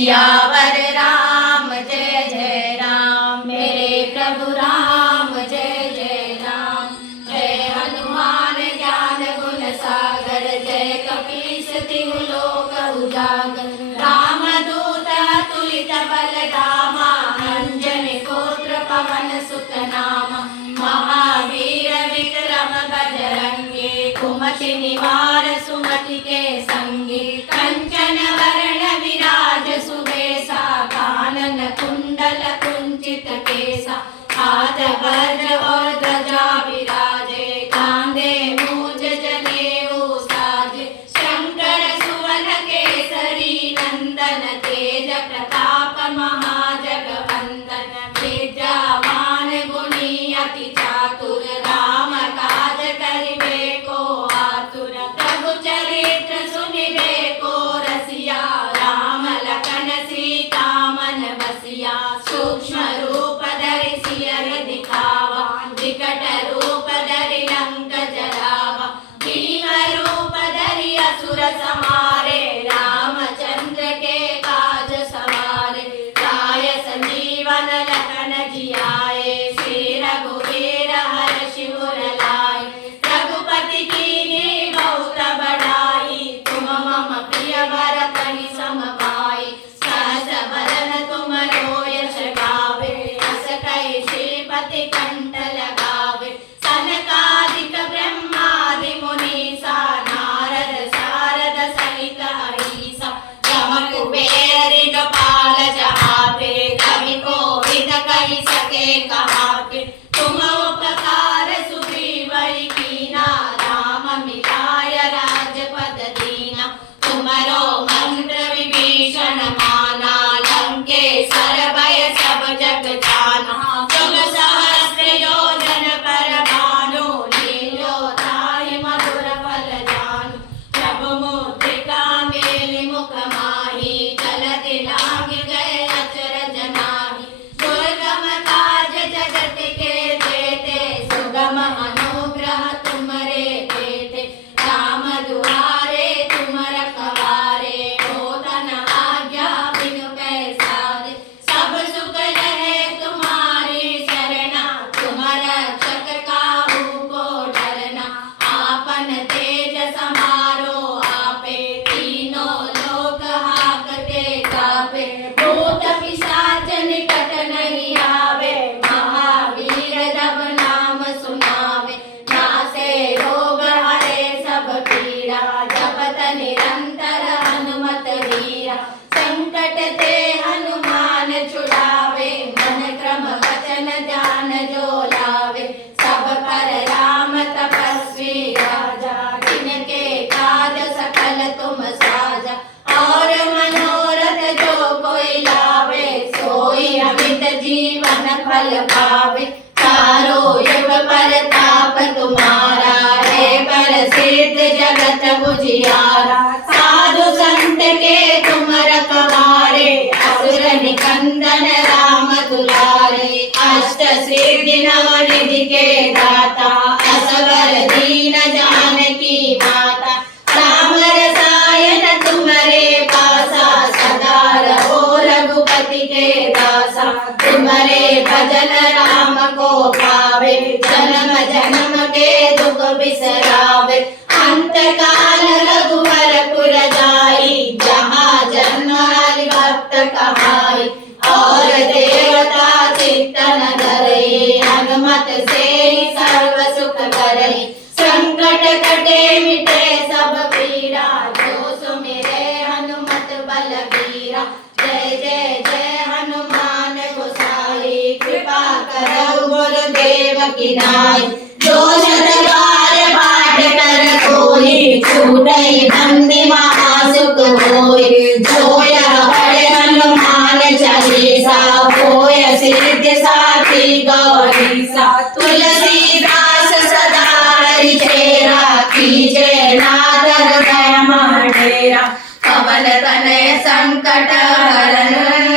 सियावर राम जय जय राम, मेरे प्रभु राम जय जय राम। जय हनुमान ज्ञान गुण सागर, जय कपीस तिहु लोक उजागर। राम दूत अतुलित बल धामा, अंजनी पुत्र पवन सुत नामा। महावीर विक्रम बजरंगी, कुमति निवार सुमति के संगी। कंचन वरण विराज सुबेसा, कानन कुंडल कुंचित केसा। हाथ वज्र और ध्वजा विराजे, कांधे मूंज जनेऊ साजे। शंकर सुवन केसरी नंदन, तेज प्रताप महाजगवंदन। विद्यावान गुणी अति चातुर, राम काज करिबे को आतुर। प्रभु चरित्र सुनिबे को रसिया, राम लखन सीता मन बसिया। सूक्ष्म रूप धरि सियहि दिखावा, विकट रूप धरि लंक जरावा। भीम रूप धरि असुर संहारे, रामचंद्र के काज सवारे। लाय संजीवन लखन जियाए, श्री रघुवीर हर्षि उर लाए। रघुपति कीन्ही बहुत बड़ाई, तुम मम प्रिय भरतहि सम भाई। सहस बदन तुमरो यश गावे, अस कहि श्रीपति कंठ लगावे। सनकादिक ब्रह्मादि मुनीसा, नारद सारद सहित अहीसा। यम कुबेर दिगपाल जहाते, कवि कोविद कहि सके कहाते। तुम उपकार सुग्रीवहि कीना, राम मिलाय राजपद दीना। तुमरो मंत्र विभीषण माना, लंकेश्वर भय सब जग जाना। जुग सहस्र योजन पर भानु, लील्यो ताहि मधुर फल जानु। प्रभु मुद्रिका मेलि मुख माहि, जलधि लांघि गए अचरज नाहि। दुर्गम काज जगत के जेते, सुगम अनुग्रह तुमरे तेते। राम दुआरे तुम रखवारे, होतन आज्ञा बिनु पैसारे। सब सुख लहे तुम्हारी शरणा, तुम रक्षक काहू को डरना। आपन तेज समारो आपे, तीनों लोक हाकते कापे। भूत पिशाच निकट नहीं आवे, महावीर जब नाम सुनावे। नासे रोग हरे सब पीड़ा, जपत निरंतर हनुमत वीरा। संकट ते हनुमान छुड़ावे, मन क्रम वचन ध्यान जो लावे। सब पर राम तपस्वी राजा, जिनके काज सकल तुम साजा। और मनोरथ जो कोई लावे, सोई अमित जीवन फल पावे। चारों युग परताप तुम्हारा, है प्रसिद्ध जगत बुझियारा। साधु संत के तुम रखवारे, असुर निकंदन राम दुलारे। अष्ट सिद्धि नवनिधि के दाता, असवर दीन जानकी माता। राम रसायन तुम्हारे पासा, सदा रहो रघुपति के दासा। तुम्हारे भजन राम को पावे, जन्म जन्म के दुख बिसरावे। अंत काल रघुवर पुर जाई, जहाँ जन्म हरि भक्त कहाई। और देवता चित्तन धरई, हनुमत से ही सर्व सुख करई। संकट कटे मिटे सब पीड़ा, जो सुमिरे हनुमत बलबीरा। जय जय जय हनुमान गोसाई, कृपा करौ गुरुदेव की नाई। जो शतवार पाठ कर कोई, छूटई बंदी महासुख होई। जो यह पढ़े हनुमान चालीसा, होय सिद्धि साखी गौरीसा। तुलसीदास सदा हरि चेरा, कीजे नाथ हृदय डेरा। पवन तनय संकट हरन,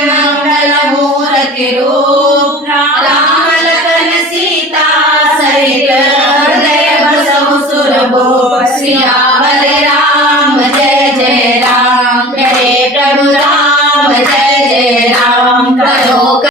मंगल मूर्ति रूप। राम लखन सीता सहित, हृदय बसहु सुरभूप। सियावर राम जय जय राम, मेरे प्रभु राम राम जय